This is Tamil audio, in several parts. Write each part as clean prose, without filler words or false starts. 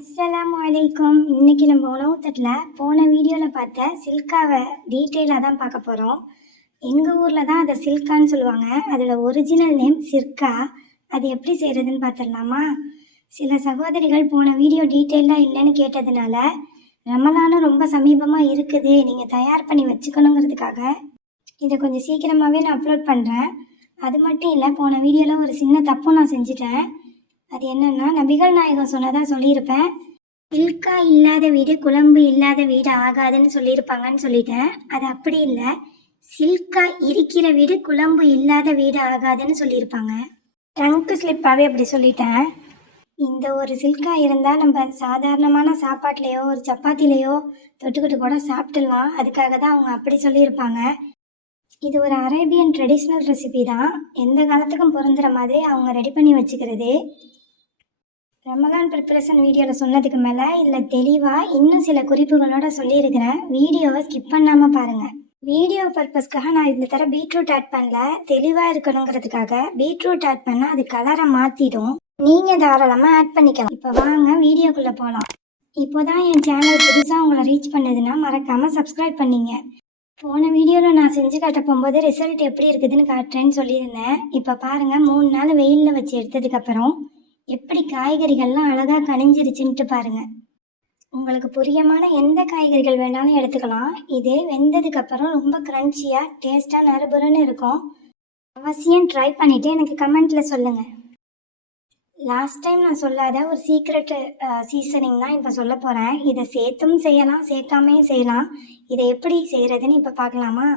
அஸ்ஸலாமு அலைக்கும். இன்னைக்கு நம்ம உணவு தட்டில் போன வீடியோவில் பார்த்த சில்காவை டீட்டெயிலாக தான் பார்க்க போகிறோம். எங்கள் ஊரில் தான் அதை சில்கான்னு சொல்லுவாங்க. அதோட ஒரிஜினல் நேம் சிர்கா. அது எப்படி செய்கிறதுன்னு பார்த்துடலாமா? சில சகோதரிகள் போன வீடியோ டீட்டெயிலாக இல்லைன்னு கேட்டதுனால ரமலானும் ரொம்ப சமீபமாக இருக்குது, நீங்கள் தயார் பண்ணி வச்சுக்கணுங்கிறதுக்காக இதை கொஞ்சம் சீக்கிரமாகவே நான் அப்லோட் பண்ணுறேன். அது மட்டும் இல்லை, போன வீடியோவில் ஒரு சின்ன தப்பு நான் செஞ்சுட்டேன். அது என்னென்னா, நபிகள் நாயகம் சொன்னதாக சொல்லியிருப்பேன். சில்கா இல்லாத வீடு குழம்பு இல்லாத வீடு ஆகாதுன்னு சொல்லியிருப்பாங்கன்னு சொல்லிட்டேன். அது அப்படி இல்லை, சில்கா இருக்கிற வீடு குழம்பு இல்லாத வீடு ஆகாதுன்னு சொல்லியிருப்பாங்க. டங்கு ஸ்லிப்பாகவே அப்படி சொல்லிட்டேன். இந்த ஒரு சில்கா இருந்தால் நம்ம சாதாரணமான சாப்பாட்லேயோ ஒரு சப்பாத்திலேயோ தொட்டுக்கிட்டு கூட சாப்பிட்டுடலாம். அதுக்காக தான் அவங்க அப்படி சொல்லியிருப்பாங்க. இது ஒரு அரேபியன் ட்ரெடிஷ்னல் ரெசிபி தான். எந்த காலத்துக்கும் பொருந்துகிற மாதிரி அவங்க ரெடி பண்ணி வச்சுக்கிறது. ரமலான் ப்ரிப்பரேஷன் வீடியோவில் சொன்னதுக்கு மேலே இதில் தெளிவாக இன்னும் சில குறிப்புகளோடு சொல்லியிருக்கிறேன். வீடியோவை ஸ்கிப் பண்ணாமல் பாருங்கள். வீடியோ பர்பஸ்க்காக நான் இந்த தர பீட்ரூட் ஆட் பண்ணல. தெளிவாக இருக்கணுங்கிறதுக்காக பீட்ரூட் ஆட் பண்ணால் அது கலரை மாற்றிடும். நீங்கள் தாராளமாக ஆட் பண்ணிக்கலாம். இப்போ வாங்க வீடியோக்குள்ளே போகலாம். இப்போ தான் என் சேனல் புதுசாக உங்களை ரீச் பண்ணதுன்னா மறக்காமல் சப்ஸ்கிரைப் பண்ணிங்க. போன வீடியோவில் நான் செஞ்சு காட்ட போகும்போது ரிசல்ட் எப்படி இருக்குதுன்னு காட்டுறேன்னு சொல்லியிருந்தேன். இப்போ பாருங்கள், 3 நாள் வெயிலில் வச்சு எடுத்ததுக்கப்புறம் எப்படி காய்கறிகள்லாம் அழகாக கனிஞ்சிருச்சுன்ட்டு பாருங்கள். உங்களுக்கு பிரியமான எந்த காய்கறிகள் வேணாலும் எடுத்துக்கலாம். இது வெந்ததுக்கப்புறம் ரொம்ப க்ரன்ச்சியாக டேஸ்ட்டாக நறுபுறன்னு இருக்கும். அவசியம் ட்ரை பண்ணிவிட்டு எனக்கு கமெண்ட்டில் சொல்லுங்கள். லாஸ்ட் டைம் நான் சொல்லாத ஒரு சீக்ரெட் சீசனிங் தான் இப்போ சொல்ல போகிறேன். இதை சேர்த்தும் செய்யலாம், சேர்க்காமையும் செய்யலாம். இதை எப்படி செய்கிறதுன்னு இப்போ பார்க்கலாமா?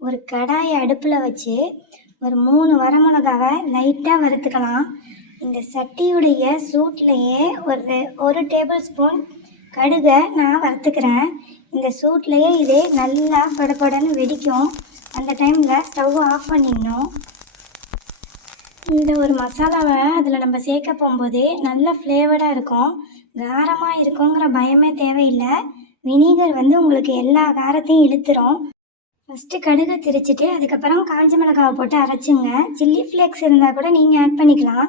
ஒரு கடாயை அடுப்பில் வச்சு ஒரு 3 வரமிளகாவை லைட்டாக வறுத்துக்கலாம். இந்த சட்டியுடைய சூட்லேயே ஒரு டேபிள் ஸ்பூன் கடுகை நான் வறுத்துக்கிறேன். இந்த சூட்லேயே இதே நல்லா படப்படன்னு வெடிக்கும். அந்த டைமில் ஸ்டவ் ஆஃப் பண்ணிடணும். இந்த ஒரு மசாலாவை அதில் நம்ம சேர்க்க போகும்போது நல்ல ஃப்ளேவர்டாக இருக்கும். காரமாக இருக்குங்கிற பயமே தேவையில்லை. வினிகர் உங்களுக்கு எல்லா காரத்தையும் இழுத்துரும். ஃபஸ்ட்டு கடுகை திரிச்சிட்டு அதுக்கப்புறம் காஞ்ச மிளகாவை போட்டு அரைச்சிங்க. சில்லி ஃப்ளேக்ஸ் இருந்தால் கூட நீங்கள் ஆட் பண்ணிக்கலாம்.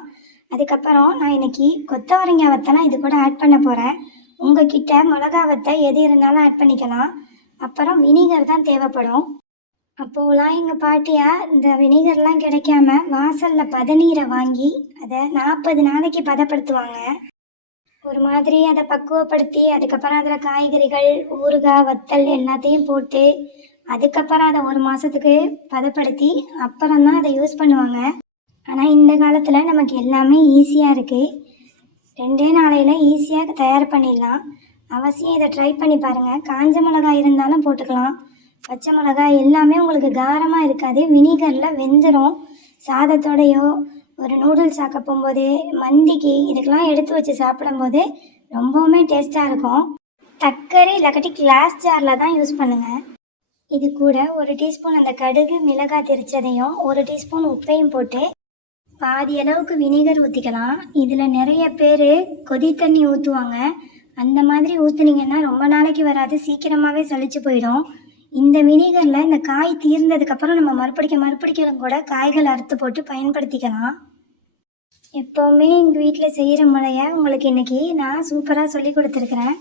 அதுக்கப்புறம் நான் இன்றைக்கி கொத்தவரங்காய் வத்தலாம் இது கூட ஆட் பண்ண போகிறேன். உங்கள் கிட்ட மிளகா வத்தை எது இருந்தாலும் ஆட் பண்ணிக்கலாம். அப்புறம் வினிகர் தான் தேவைப்படும். அப்போலாம் எங்கள் பாட்டியா இந்த வினிகர்லாம் கிடைக்காம வாசலில் பதநீரை வாங்கி அதை 40 நாளைக்கு பதப்படுத்துவாங்க. ஒரு மாதிரி அதை பக்குவப்படுத்தி அதுக்கப்புறம் அதில் காய்கறிகள், ஊறுகாய், வத்தல் எல்லாத்தையும் போட்டு அதுக்கப்புறம் அதை 1 மாதத்துக்கு பதப்படுத்தி அப்புறம்தான் அதை யூஸ் பண்ணுவாங்க. ஆனால் இந்த காலத்தில் நமக்கு எல்லாமே ஈஸியாக இருக்குது. 2 நாளையில் ஈஸியாக தயார் பண்ணிடலாம். அவசியம் இதை ட்ரை பண்ணி பாருங்கள். காஞ்ச மிளகாய் இருந்தாலும் போட்டுக்கலாம், பச்சை மிளகாய் எல்லாமே உங்களுக்கு காரமாக இருக்காது. வினிகரில் வெந்துடும். சாதத்தோடையோ ஒரு நூடுல்ஸ் ஆக்க போகும்போது, மந்திக்கு இதுக்கெல்லாம் எடுத்து வச்சு சாப்பிடும்போது ரொம்பவுமே டேஸ்ட்டாக இருக்கும். தக்கரை இல்லாட்டி கிளாஸ் ஜாரில் தான் யூஸ் பண்ணுங்கள். இது கூட 1 டீஸ்பூன் அந்த கடுகு மிளகாய் திரிச்சதையும் 1 டீஸ்பூன் உப்பையும் போட்டு பாதி அளவுக்கு வினிகர் ஊற்றிக்கலாம். இதில் நிறைய பேர் கொதி தண்ணி ஊற்றுவாங்க. அந்த மாதிரி ஊற்றுனீங்கன்னா ரொம்ப நாளைக்கு வராது, சீக்கிரமாகவே சளிச்சு போயிடும். இந்த வினிகரில் இந்த காய் தீர்ந்ததுக்கப்புறம் நம்ம மறுபடிக்கலாம் கூட காய்கள் அறுத்து போட்டு பயன்படுத்திக்கலாம். எப்போவுமே எங்கள் வீட்டில் செய்கிற முறையை உங்களுக்கு இன்றைக்கி நான் சூப்பராக சொல்லி கொடுத்துருக்குறேன்.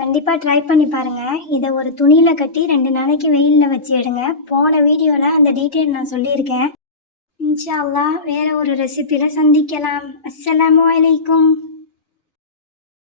கண்டிப்பாக ட்ரை பண்ணி பாருங்கள். இதை ஒரு துணியில் கட்டி 2 நாளைக்கு வெயிலில் வச்சு எடுங்க. போன வீடியோவில் அந்த டீட்டெயில் நான் சொல்லியிருக்கேன். இன்ஷா அல்லாஹ் வேறு ஒரு ரெசிபியில் சந்திக்கலாம். அஸ்ஸலாமு அலைக்கும்.